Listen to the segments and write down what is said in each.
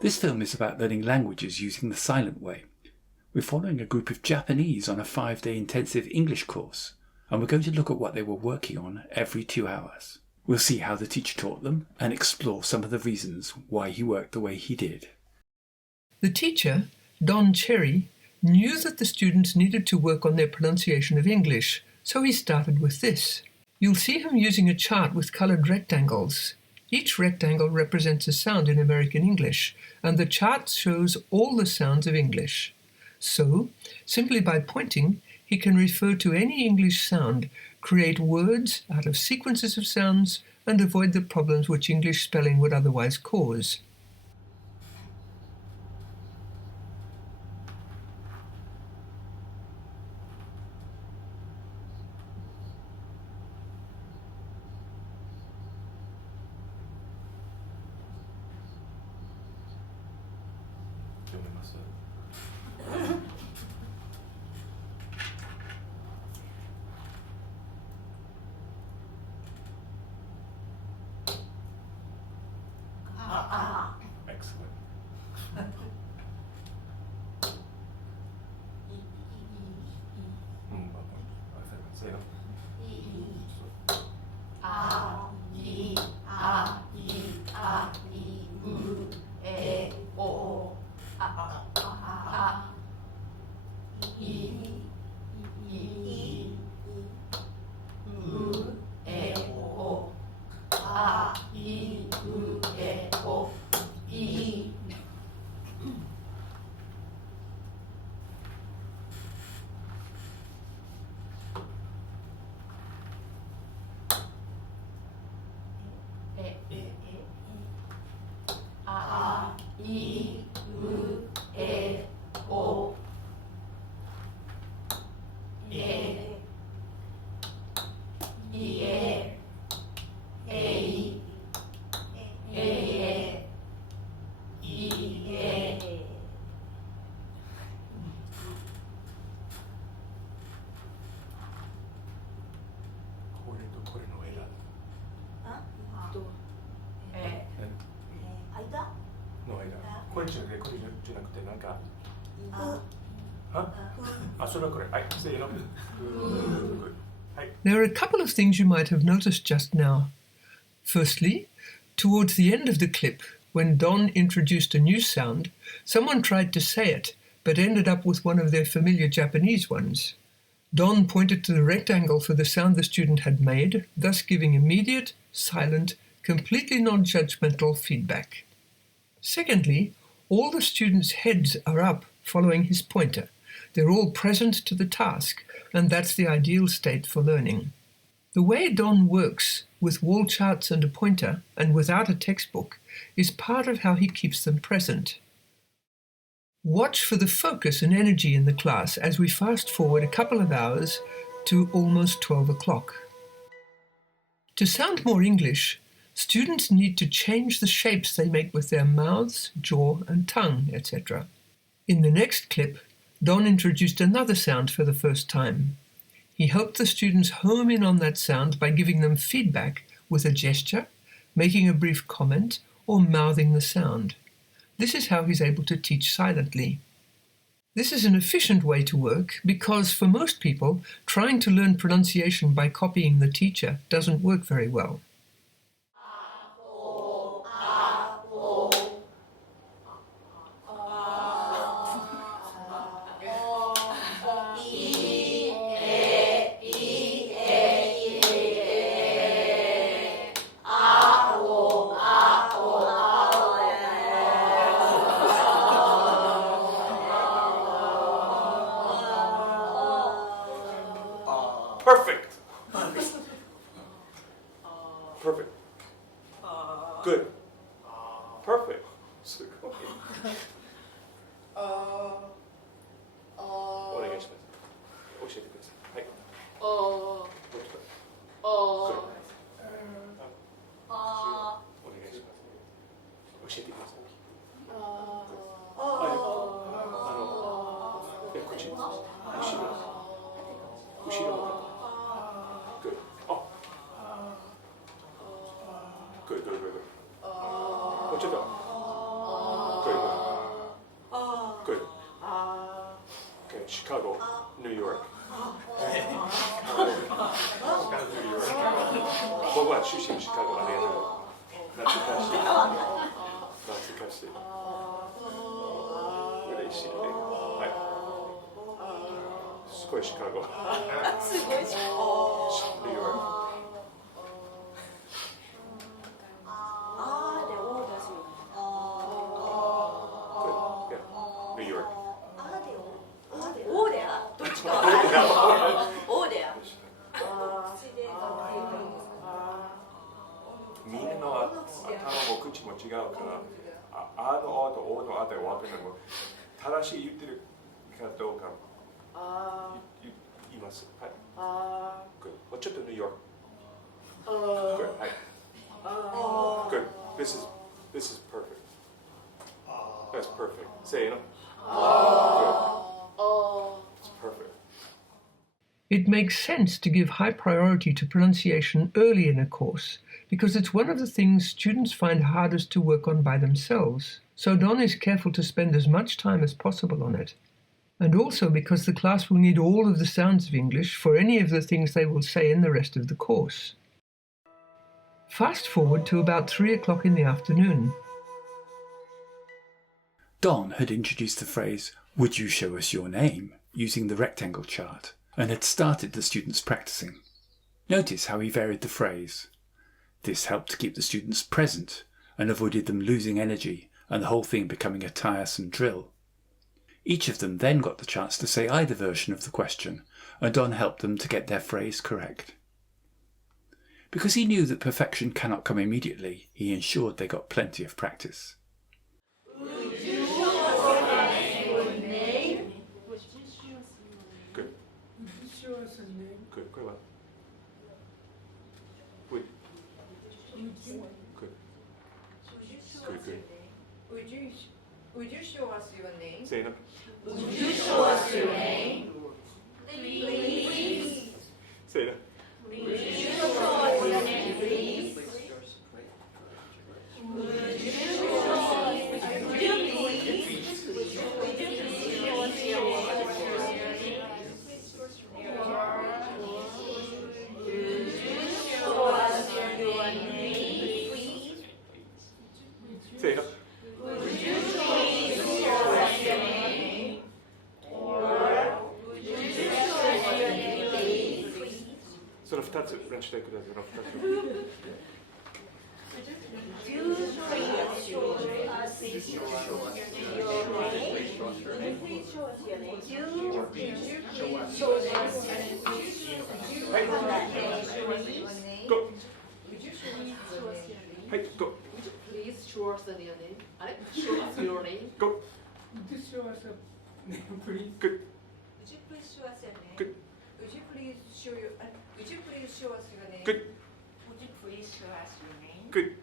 This film is about learning languages using the silent way. We're following a group of Japanese on a 5-day intensive English course, and we're going to look at what they were working on every 2 hours. We'll see how the teacher taught them and explore some of the reasons why he worked the way he did. The teacher, Don Cherry, knew that the students needed to work on their pronunciation of English, so he started with this. You'll see him using a chart with coloured rectangles. Each rectangle represents a sound in American English, and the chart shows all the sounds of English. So, simply by pointing, he can refer to any English sound, create words out of sequences of sounds, and avoid the problems which English spelling would otherwise cause. Excellent. Say it. There are a couple of things you might have noticed just now. Firstly, towards the end of the clip, when Don introduced a new sound, someone tried to say it, but ended up with one of their familiar Japanese ones. Don pointed to the rectangle for the sound the student had made, thus giving immediate, silent, completely non-judgmental feedback. Secondly, all the students' heads are up following his pointer. They're all present to the task, and that's the ideal state for learning. The way Don works, with wall charts and a pointer, and without a textbook, is part of how he keeps them present. Watch for the focus and energy in the class as we fast forward a couple of hours to almost 12 o'clock. To sound more English, students need to change the shapes they make with their mouths, jaw, and tongue, etc. In the next clip, Don introduced another sound for the first time. He helped the students home in on that sound by giving them feedback with a gesture, making a brief comment, or mouthing the sound. This is how he's able to teach silently. This is an efficient way to work because, for most people, trying to learn pronunciation by copying the teacher doesn't work very well. Perfect. Perfect. Good. Perfect. すごい。お願いします。教えてください。はい。もうちょっと。お願いします。教えてください。口後ろの方。Good. Oh. Good. Good. Good. もうちょっと。Good. は出身シカゴありがとう。懐かしい。懐かしい。嬉しいね。はい。すごいシカゴ。すごいシカゴ。ニューヨーク。みんなの頭も口も違うからあのあとおのあたり分からない。正しい言ってるかどうか言います。はい。ちょっとニューヨーク。Good. はい。Good. This is perfect. That's perfect. Say it. Good. It's perfect. It makes sense to give high priority to pronunciation early in a course because it's one of the things students find hardest to work on by themselves. So Don is careful to spend as much time as possible on it. And also because the class will need all of the sounds of English for any of the things they will say in the rest of the course. Fast forward to about 3 o'clock in the afternoon. Don had introduced the phrase, "Would you show us your name?" using the rectangle chart, and had started the students practicing. Notice how he varied the phrase. This helped to keep the students present and avoided them losing energy and the whole thing becoming a tiresome drill. Each of them then got the chance to say either version of the question, and Don helped them to get their phrase correct. Because he knew that perfection cannot come immediately, he ensured they got plenty of practice. Good. Good. Good. Would. Good. Good. Good. Would you show us your name? Say it. Would you show us your name? Please. Say it. Would you show us your name, please? Would you show us your name? Would you please? Would you please show us your name? Say it. Would you please show us your name? Or would you show us your name, please? その2つ練習してください。その2つ。Would you please show us your name? Would you please show us your name? Go. Hey, go. Would you please show us your name? Show us your name. Go. Would you show us a name, please? Good. Would you please show us your name? Good. Would you please show your? Would you please show us your name? Good. Would you please show us your name? Good.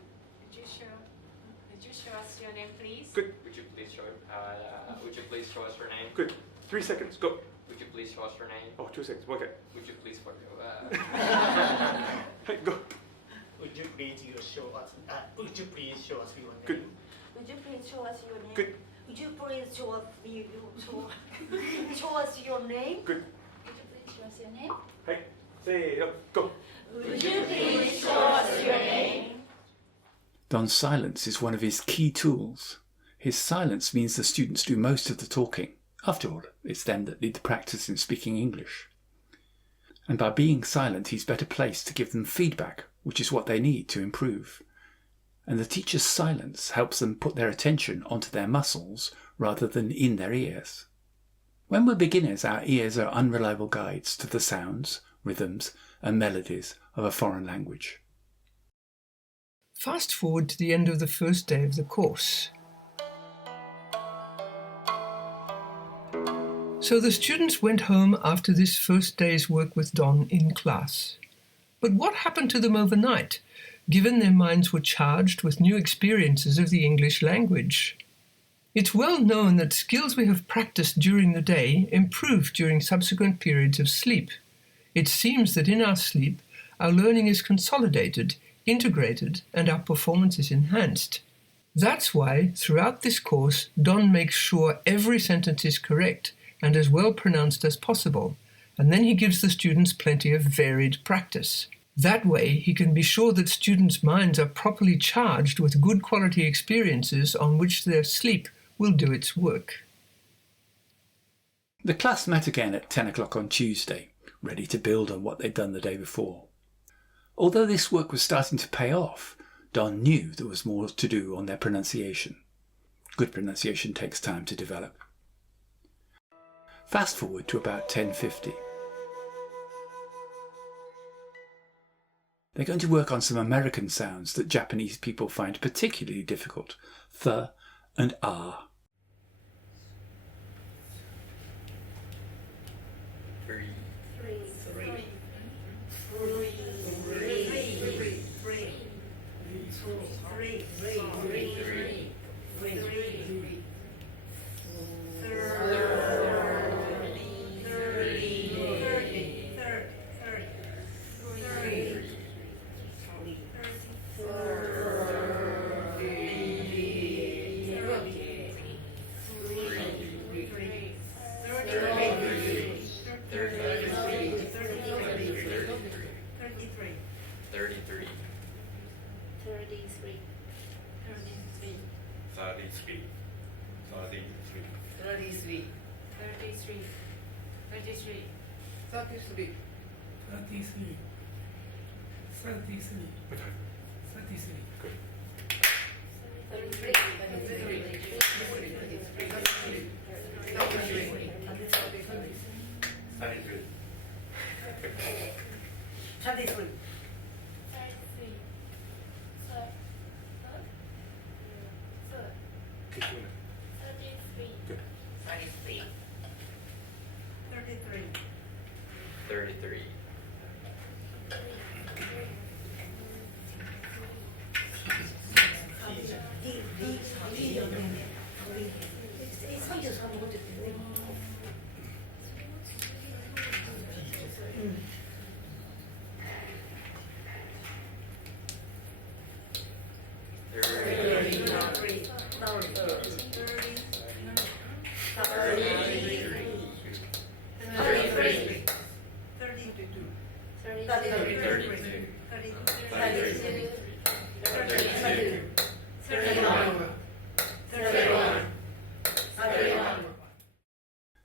Would you show us your name, please? Good. Would you please show us your name? Good. 3 seconds. Go. Would you please show us your name? Oh, 2 seconds. Okay. Would you please Hey, go. Would you please show us? Would you please show us your name? Good. Would you please show us your name? Good. Would you please show us show us your name? Good. Would you please show us your name? Hey, say it. Go. Would you please show us your name? Don's silence is one of his key tools. His silence means the students do most of the talking. After all, it's them that lead the practice in speaking English. And by being silent, he's better placed to give them feedback, which is what they need to improve. And the teacher's silence helps them put their attention onto their muscles rather than in their ears. When we're beginners, our ears are unreliable guides to the sounds, rhythms, and melodies of a foreign language. Fast forward to the end of the first day of the course. So the students went home after this first day's work with Don in class. But what happened to them overnight, given their minds were charged with new experiences of the English language? It's well known that skills we have practiced during the day improve during subsequent periods of sleep. It seems that in our sleep, our learning is consolidated, integrated, and our performance is enhanced. That's why, throughout this course, Don makes sure every sentence is correct and as well pronounced as possible, and then he gives the students plenty of varied practice. That way, he can be sure that students' minds are properly charged with good quality experiences on which their sleep will do its work. The class met again at 10 o'clock on Tuesday, ready to build on what they'd done the day before. Although this work was starting to pay off, Don knew there was more to do on their pronunciation. Good pronunciation takes time to develop. Fast forward to about 10:50. They're going to work on some American sounds that Japanese people find particularly difficult, th and ah.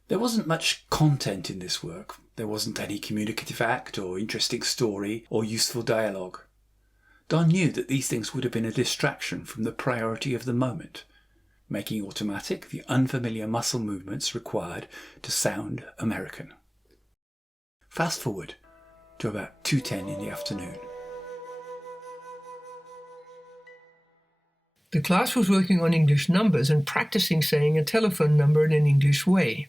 There wasn't much content in this work. There wasn't any communicative act or interesting story or useful dialogue. Don knew that these things would have been a distraction from the priority of the moment, making automatic the unfamiliar muscle movements required to sound American. Fast forward to about 2:10 in the afternoon. The class was working on English numbers and practicing saying a telephone number in an English way.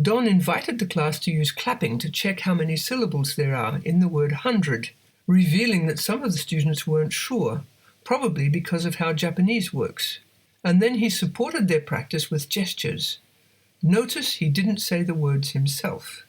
Don invited the class to use clapping to check how many syllables there are in the word 100, revealing that some of the students weren't sure, probably because of how Japanese works. And then he supported their practice with gestures. Notice he didn't say the words himself.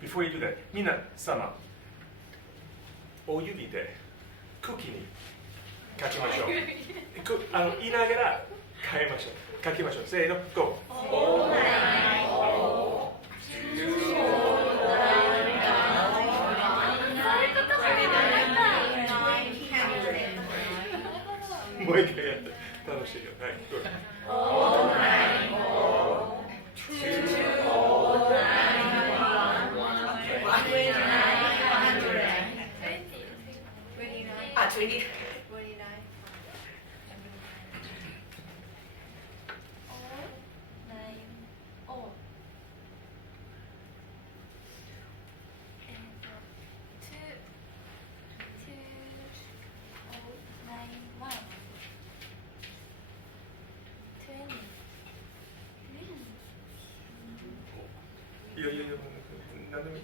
Before you do that, みんな様、お指で茎に書きましょう。言いながら変えましょう。書きましょう。せーの、ゴー。もう一回やって。楽しいよ。はい、ゴー。いやいやいや、何でもいい。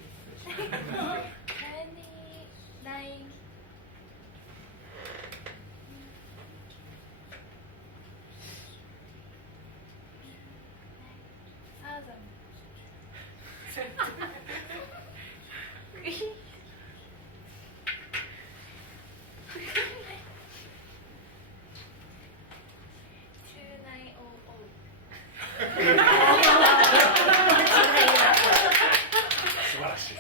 素晴らしい。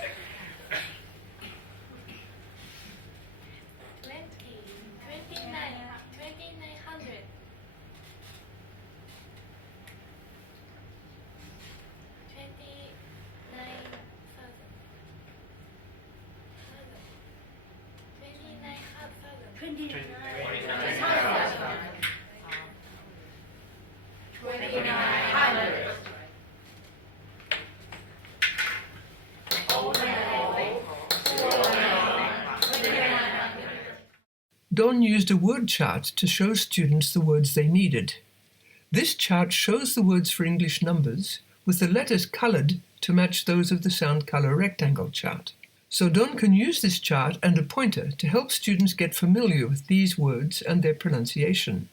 Don used a word chart to show students the words they needed. This chart shows the words for English numbers, with the letters coloured to match those of the sound colour rectangle chart. So Don can use this chart and a pointer to help students get familiar with these words and their pronunciation.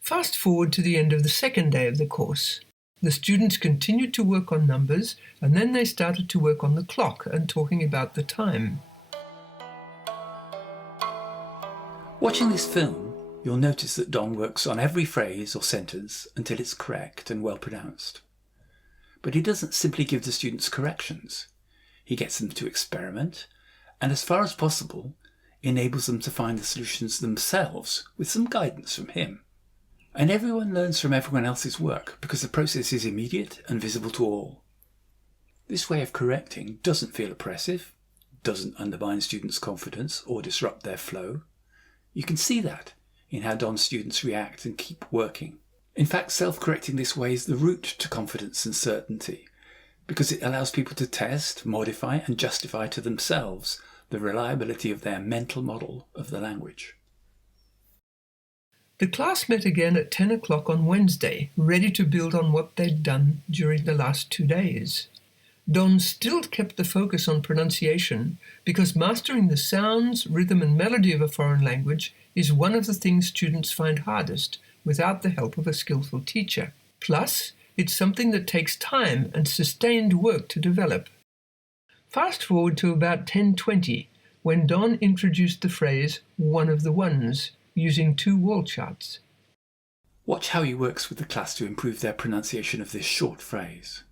Fast forward to the end of the second day of the course. The students continued to work on numbers, and then they started to work on the clock and talking about the time. Watching this film, you'll notice that Don works on every phrase or sentence until it's correct and well pronounced. But he doesn't simply give the students corrections. He gets them to experiment, and as far as possible, enables them to find the solutions themselves with some guidance from him. And everyone learns from everyone else's work because the process is immediate and visible to all. This way of correcting doesn't feel oppressive, doesn't undermine students' confidence or disrupt their flow. You can see that in how Don's students react and keep working. In fact, self-correcting this way is the route to confidence and certainty, because it allows people to test, modify and justify to themselves the reliability of their mental model of the language. The class met again at 10 o'clock on Wednesday, ready to build on what they'd done during the last 2 days. Don still kept the focus on pronunciation because mastering the sounds, rhythm and melody of a foreign language is one of the things students find hardest without the help of a skillful teacher. Plus, it's something that takes time and sustained work to develop. Fast forward to about 10:20, when Don introduced the phrase "one of the ones" using 2 wall charts. Watch how he works with the class to improve their pronunciation of this short phrase.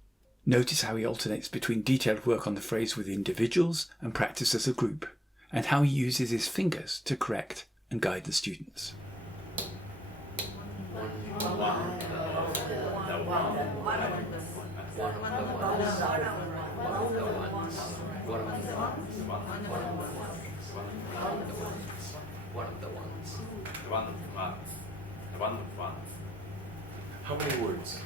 Notice how he alternates between detailed work on the phrase with individuals and practice as a group, and how he uses his fingers to correct and guide the students. How many words?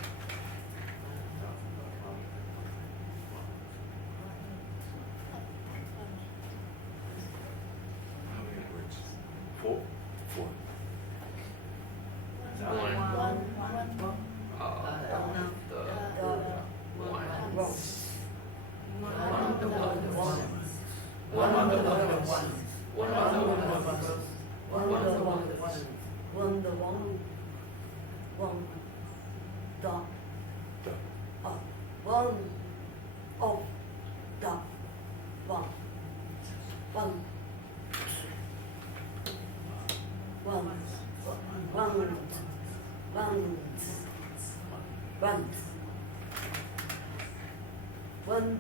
How many words? 4? 4. One. One,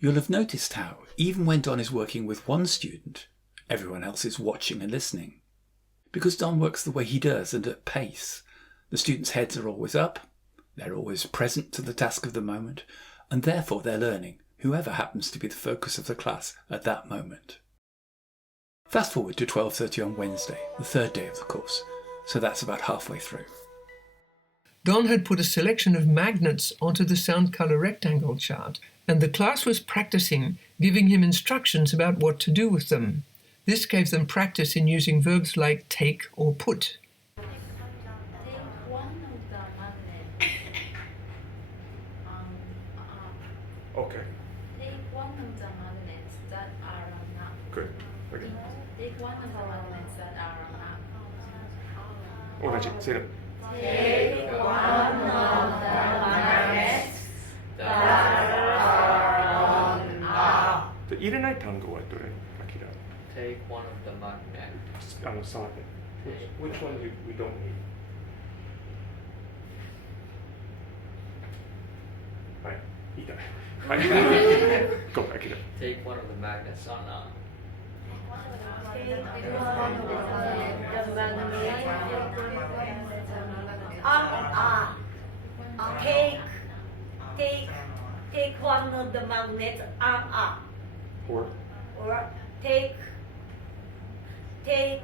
You'll have noticed how, even when Don is working with one student, everyone else is watching and listening. Because Don works the way he does and at pace, the students' heads are always up, they're always present to the task of the moment, and therefore they're learning, whoever happens to be the focus of the class at that moment. Fast forward to 12:30 on Wednesday, the third day of the course, so that's about halfway through. Don had put a selection of magnets onto the sound colour rectangle chart, and the class was practicing, giving him instructions about what to do with them. This gave them practice in using verbs like take or put. Take one of the magnets. Okay, Take one of the magnets that are on up. good. Okay. Take one of the magnets that are on up. 同じ。せーの。 Take one of the magnets that are on up. で入れない単語はどれ？アキラ。 Take one of the magnet. 触って。Which one we don't need? はい、言いたい。はい。Go, アキラ。 Take one of the magnets on Take one of the magnets Or take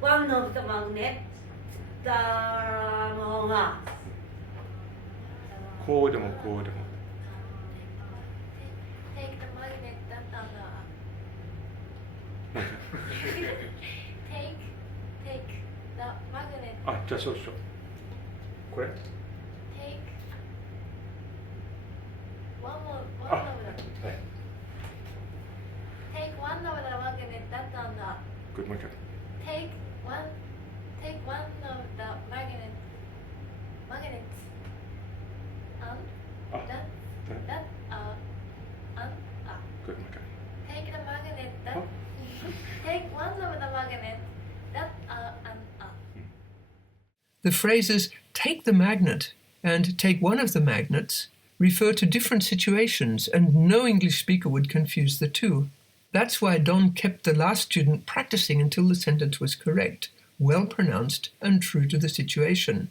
one of the magnets that are on up. こうでもこうでも。 Take the magnet that are on up. Take the magnet. あ、じゃあそうしよう。これ？ Take one of あ、 the. はい。 Take one of the magnet that are on up. Good, もう一回。 Take one of the magnets and あ、 that are on up. Good, もう一回。 Take the magnet that take one of the magnets that are on up. The phrases take the magnet and take one of the magnets refer to different situations, and no English speaker would confuse the two. That's why Don kept the last student practicing until the sentence was correct, well pronounced, and true to the situation.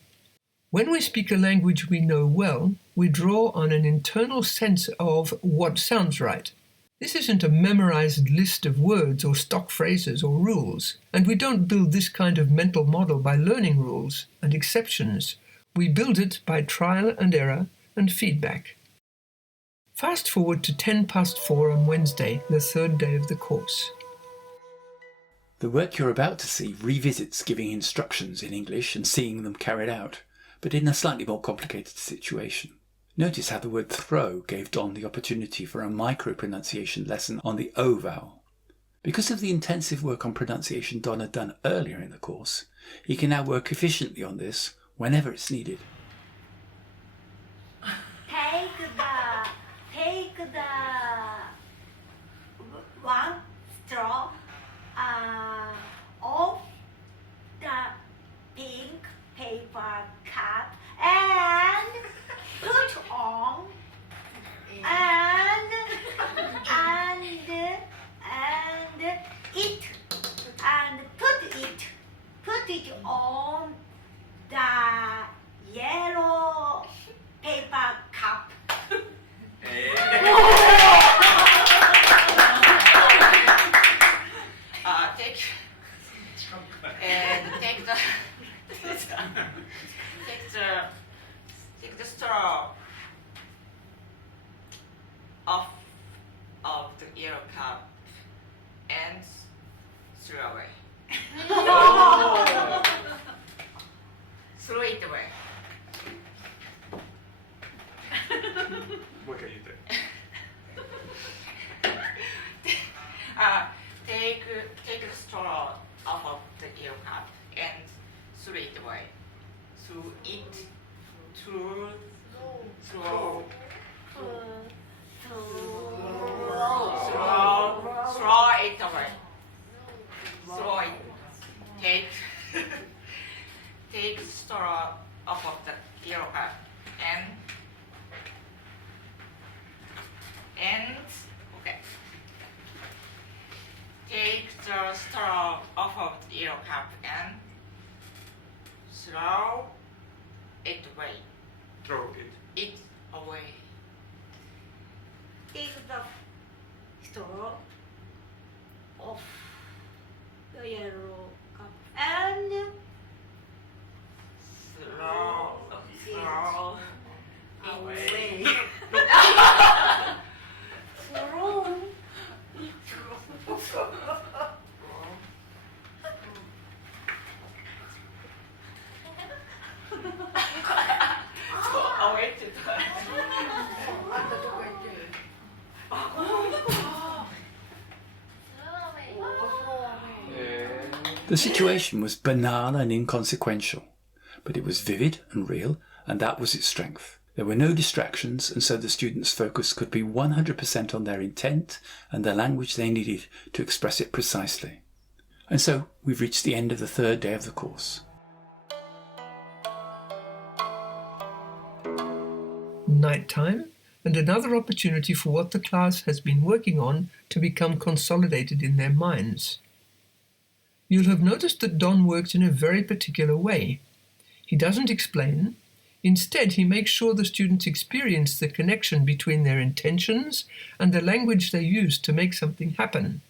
When we speak a language we know well, we draw on an internal sense of what sounds right. This isn't a memorized list of words or stock phrases or rules, and we don't build this kind of mental model by learning rules and exceptions. We build it by trial and error and feedback. Fast forward to 4:10 on Wednesday, the third day of the course. The work you're about to see revisits giving instructions in English and seeing them carried out, but in a slightly more complicated situation. Notice how the word throw gave Don the opportunity for a micro-pronunciation lesson on the O vowel. Because of the intensive work on pronunciation Don had done earlier in the course, he can now work efficiently on this whenever it's needed. Take the one straw off the pink paper cup and put on off of the ear cup and threw away. Threw it away. もう一回言って take the straw off of the ear cup and threw it away. Throw it through throw it away. Throw it. Take the straw off of the ear cup and okay. Take the straw off of the ear cup and throw it away. Throw it. It away. Take the straw off the yellow cup and Throw away. away to the The situation was banal and inconsequential, but it was vivid and real, and that was its strength. There were no distractions, and so the students' focus could be 100% on their intent and the language they needed to express it precisely. And so we've reached the end of the third day of the course. Night time, and another opportunity for what the class has been working on to become consolidated in their minds. You'll have noticed that Don works in a very particular way. He doesn't explain. Instead, he makes sure the students experience the connection between their intentions and the language they use to make something happen.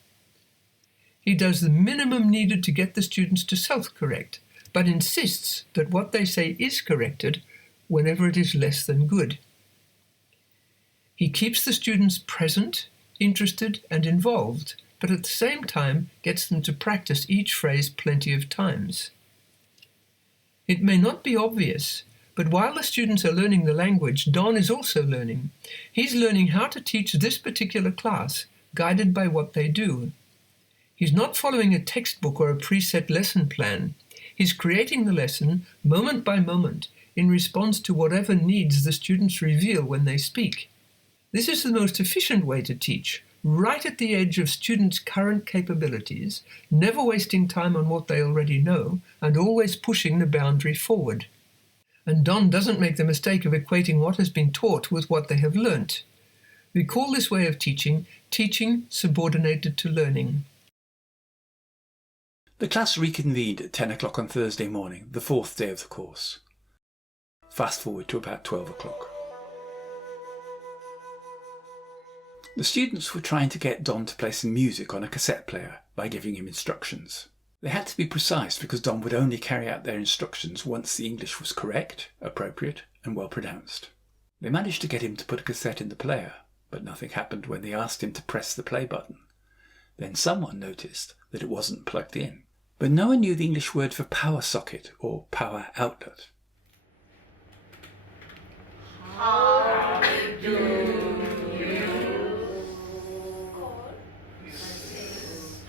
He does the minimum needed to get the students to self-correct, but insists that what they say is corrected whenever it is less than good. He keeps the students present, interested, and involved, but at the same time gets them to practice each phrase plenty of times. It may not be obvious, but while the students are learning the language, Don is also learning. He's learning how to teach this particular class, guided by what they do. He's not following a textbook or a preset lesson plan. He's creating the lesson moment by moment in response to whatever needs the students reveal when they speak. This is the most efficient way to teach, right at the edge of students' current capabilities, never wasting time on what they already know, and always pushing the boundary forward. And Don doesn't make the mistake of equating what has been taught with what they have learnt. We call this way of teaching subordinated to learning. The class reconvened at 10 o'clock on Thursday morning, the fourth day of the course. Fast forward to about 12 o'clock. The students were trying to get Don to play some music on a cassette player by giving him instructions. They had to be precise because Don would only carry out their instructions once the English was correct, appropriate, and well pronounced. They managed to get him to put a cassette in the player, but nothing happened when they asked him to press the play button. Then someone noticed that it wasn't plugged in, but no one knew the English word for power socket or power outlet.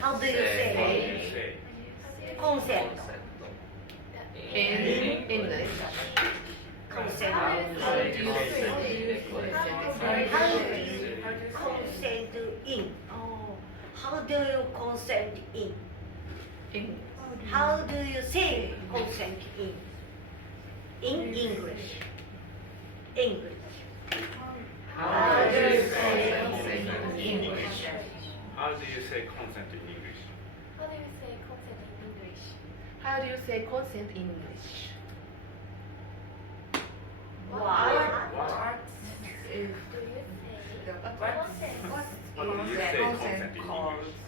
How do you say concept In English. concept How do you say consent in how do you consent in in how do you say consent in English How do you say consent in English? How do you say consent in English? How do you say consent in English? what How do you say consent in English?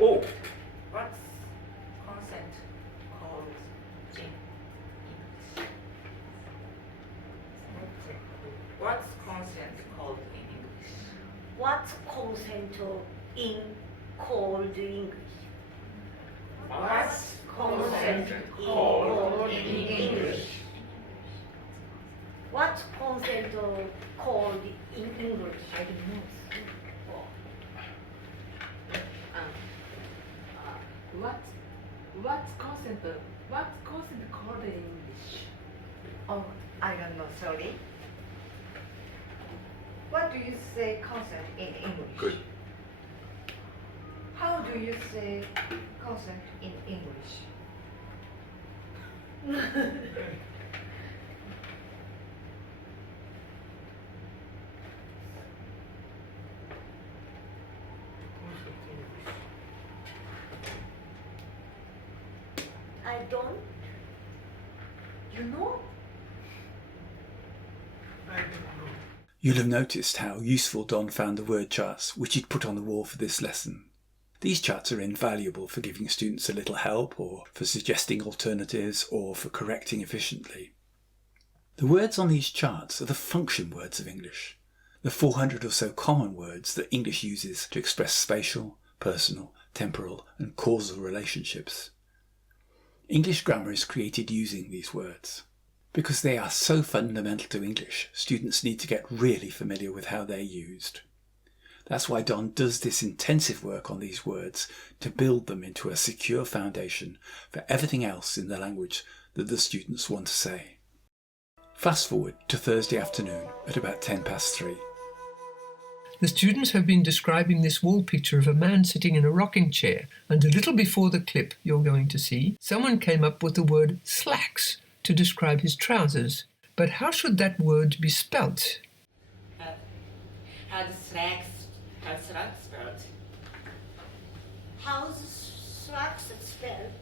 Oh. What's consent called in English? What's consent called in English? What's consent in cold English? What's Consent called in English? What's consent called in English? I don't know. What's consent called in English? Oh, I don't know, sorry. What do you say consent in English? Good. How do you say consent in English? I don't. You know? You'll have noticed how useful Don found the word charts which he'd put on the wall for this lesson. These charts are invaluable for giving students a little help, or for suggesting alternatives, or for correcting efficiently. The words on these charts are the function words of English, the 400 or so common words that English uses to express spatial, personal, temporal and causal relationships. English grammar is created using these words. Because they are so fundamental to English, students need to get really familiar with how they're used. That's why Don does this intensive work on these words to build them into a secure foundation for everything else in the language that the students want to say. Fast forward to Thursday afternoon at about 3:10. The students have been describing this wall picture of a man sitting in a rocking chair, and a little before the clip you're going to see, someone came up with the word slacks to describe his trousers. But how should that word be spelt? How's slacks spelled? How's slacks spelled?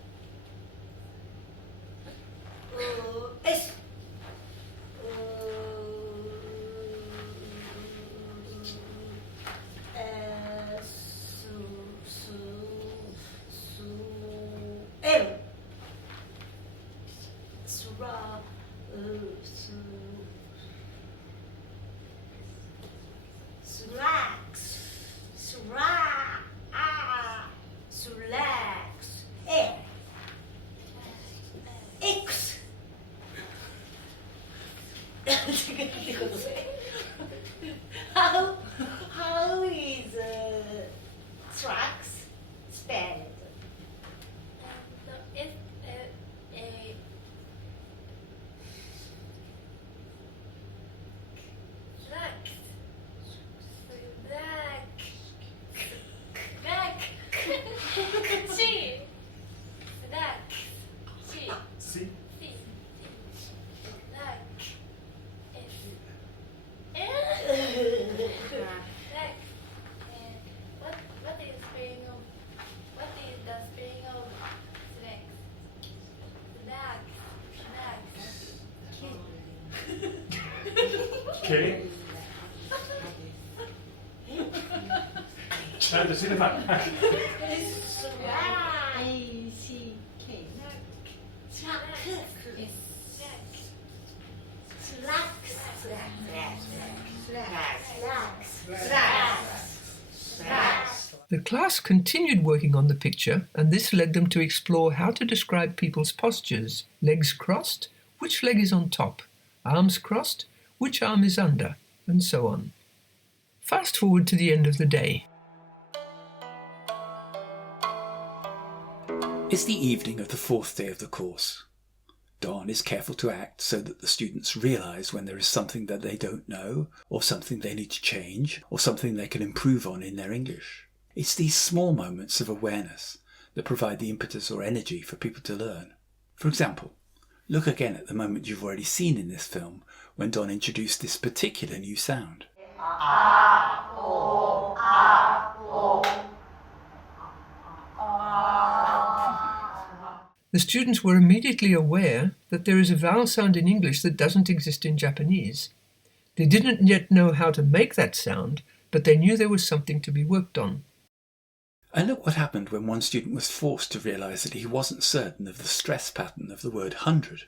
S. L. X. How is tracks spelled? See? Okay. Time to see the map. The class continued working on the picture, and this led them to explore how to describe people's postures. Legs crossed, which leg is on top? Arms crossed, which arm is under? And so on. Fast forward to the end of the day. It's the evening of the 4th day of the course. Don is careful to act so that the students realise when there is something that they don't know, or something they need to change, or something they can improve on in their English. It's these small moments of awareness that provide the impetus or energy for people to learn. For example, look again at the moment you've already seen in this film when Don introduced this particular new sound. The students were immediately aware that there is a vowel sound in English that doesn't exist in Japanese. They didn't yet know how to make that sound, but they knew there was something to be worked on. And look what happened when one student was forced to realise that he wasn't certain of the stress pattern of the word 100.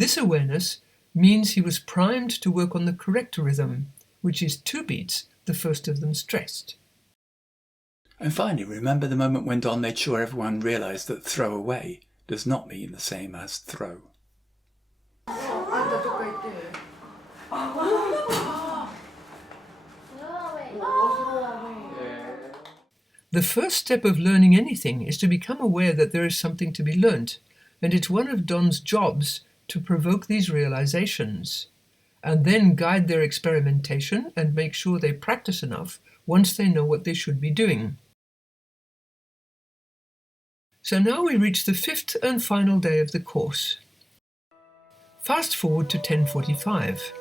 This awareness means he was primed to work on the correct rhythm, which is 2 beats, the first of them stressed. And finally, remember the moment when Don made sure everyone realised that throw away does not mean the same as throw. The first step of learning anything is to become aware that there is something to be learnt, and it's one of Don's jobs to provoke these realizations, and then guide their experimentation and make sure they practice enough once they know what they should be doing. So now we reach the 5th and final day of the course. Fast forward to 10:45.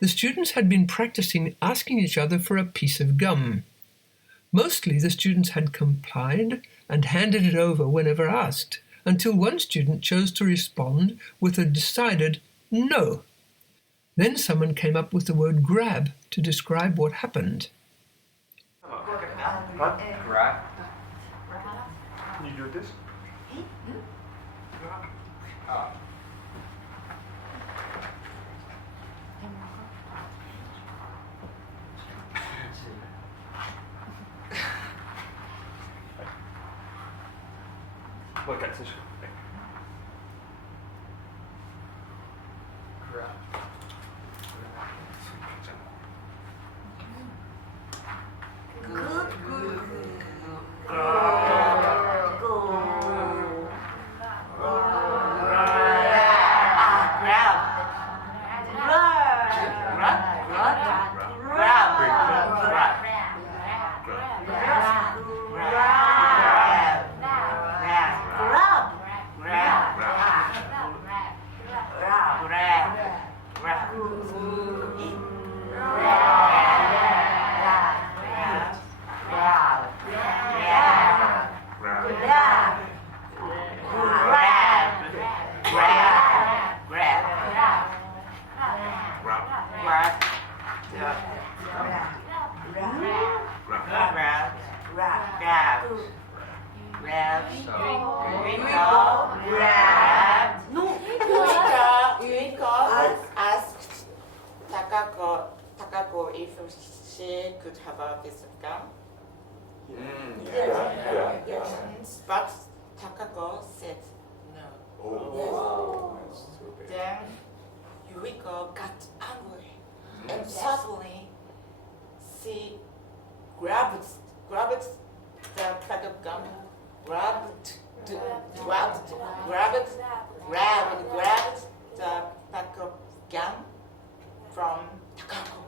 The students had been practicing asking each other for a piece of gum. Mostly the students had complied and handed it over whenever asked, until one student chose to respond with a decided no. Then someone came up with the word grab to describe what happened. Grab. Can you do this? Look at this. Takako if she could have a piece of gum. Yes. But Takako said no. Then Yuriko got angry and suddenly she grabbed the pack of gum, grabbed the pack of gum from Takako.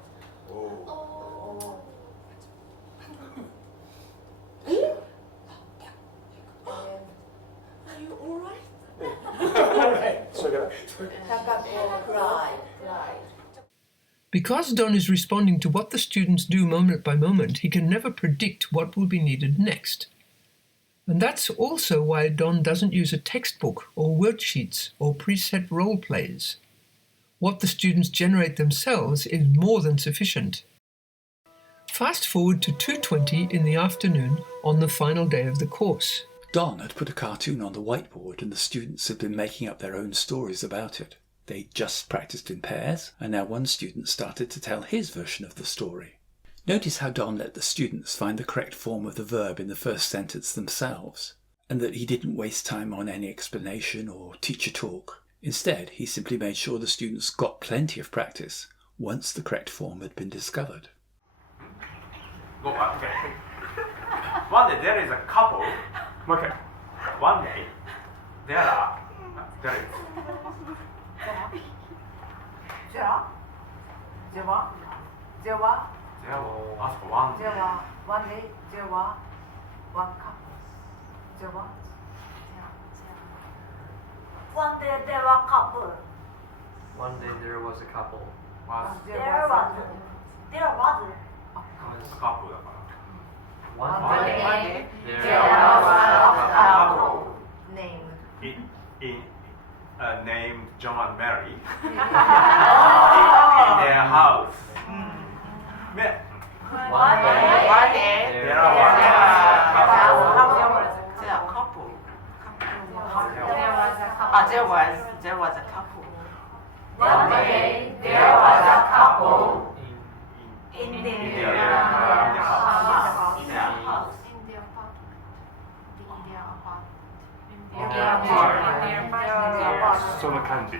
Are you alright? Takako cried. Because Don is responding to what the students do moment by moment, he can never predict what will be needed next. And that's also why Don doesn't use a textbook or worksheets or preset role plays. What the students generate themselves is more than sufficient. Fast forward to 2:20 in the afternoon on the final day of the course. Don had put a cartoon on the whiteboard and the students had been making up their own stories about it. They just practiced in pairs, and now one student started to tell his version of the story. Notice how Don let the students find the correct form of the verb in the first sentence themselves, and that he didn't waste time on any explanation or teacher talk. Instead, he simply made sure the students got plenty of practice once the correct form had been discovered. Okay. One day there is a couple. Okay. One day there is. One day there were a couple. One day there was a couple. There was. couple だから。One One day day there there was was a a couple. couple named. Named John and Mary in Oh. their house. One day there there was was a couple. a couple. There was a couple. There was a couple. One day there was a couple in their house. In their house. So the kanji.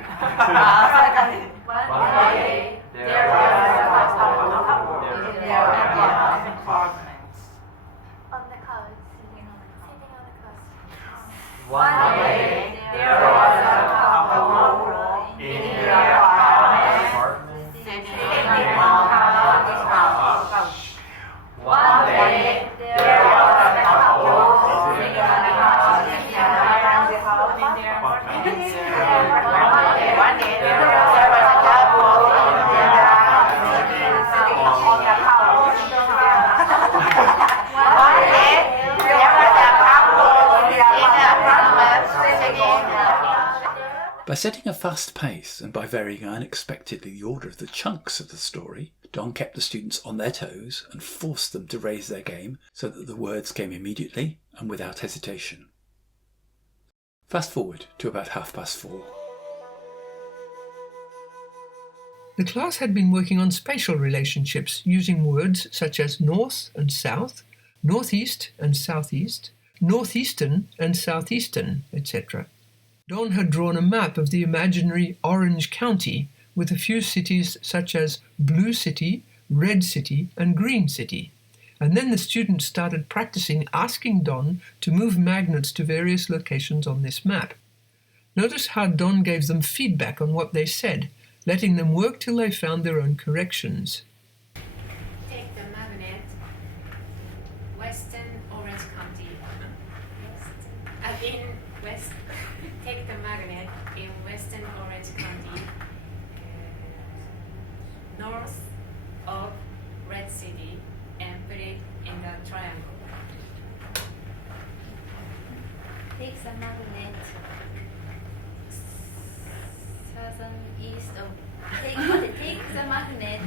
One day there was a couple in their Apartment. on the couch, sitting on the couch. One day there was a couple In their apartment. Sitting on the couch. One day there was a couple sitting on the couch in their house. One day there was a couple in their house. Sitting on the couch. One day there was a couple in the apartment sitting on By setting a fast pace and by varying unexpectedly the order of the chunks of the story, Don kept the students on their toes and forced them to raise their game so that the words came immediately and without hesitation. Fast forward to about 4:30. The class had been working on spatial relationships using words such as north and south, northeast and southeast, northeastern and southeastern, etc. Don had drawn a map of the imaginary Orange County with a few cities such as Blue City, Red City, and Green City. And then the students started practicing asking Don to move magnets to various locations on this map. Notice how Don gave them feedback on what they said, letting them work till they found their own corrections. Take the magnet, Western Orange County. Take the magnet in Western Orange County, north of Red City, and put it in the triangle. Take the magnet southeast of take the magnet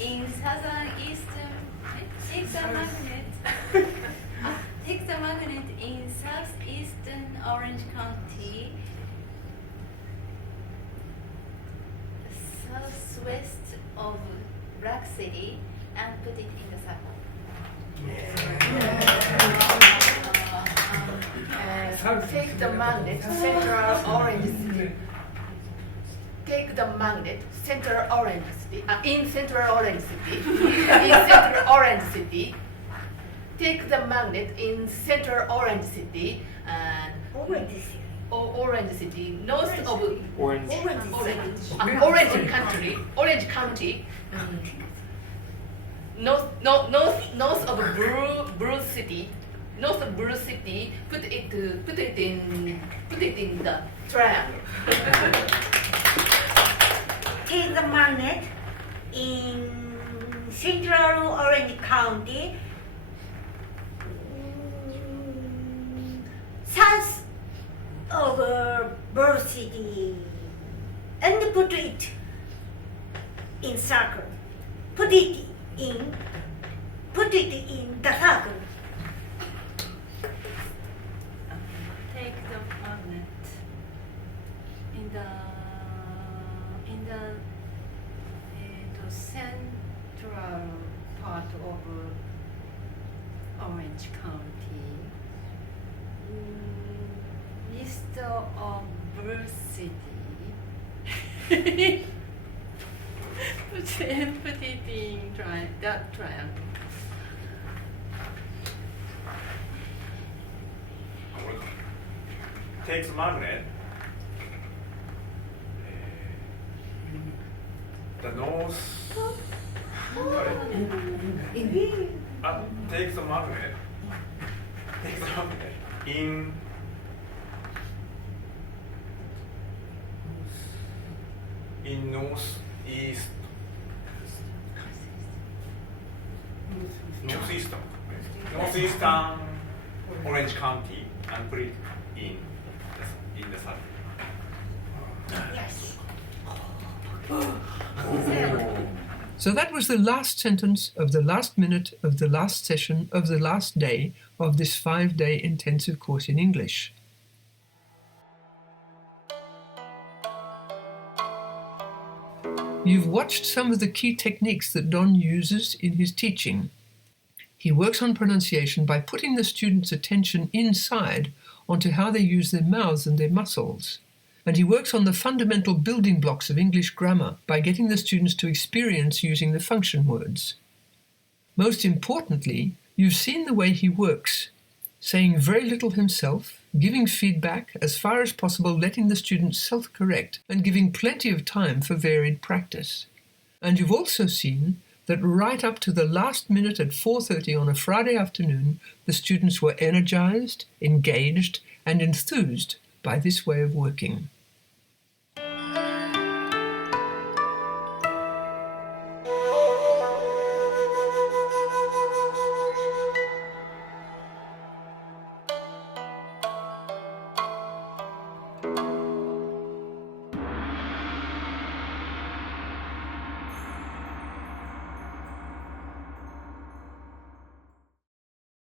in southeastern take the magnet in southeastern Orange County, southwest of Black City, and put it in the circle. Take the magnet, Central Orange City. Take the magnet, Central Orange City. In Central Orange City. In Central Orange City. Take the magnet in Central Orange City and Orange City, north of Orange County. North of Blue City. North of Blue City, put it in the triangle. Take the magnet in Central Orange County, south of Blue City, and put it in circle. Put it in the circle. Take the magnet in the central part of Orange County, east of Blue City. Put it in that triangle. Takes magnet. The north. Takes the magnet. In northeast. Northeastern Orange County and put it in the circle. Yes. So that was the last sentence of the last minute of the last session of the last day of this 5-day intensive course in English. You've watched some of the key techniques that Don uses in his teaching. He works on pronunciation by putting the students' attention inside onto how they use their mouths and their muscles. And he works on the fundamental building blocks of English grammar by getting the students to experience using the function words. Most importantly, you've seen the way he works, saying very little himself, giving feedback, as far as possible letting the students self-correct, and giving plenty of time for varied practice. And you've also seen that right up to the last minute at 4:30 on a Friday afternoon, the students were energized, engaged, and enthused by this way of working.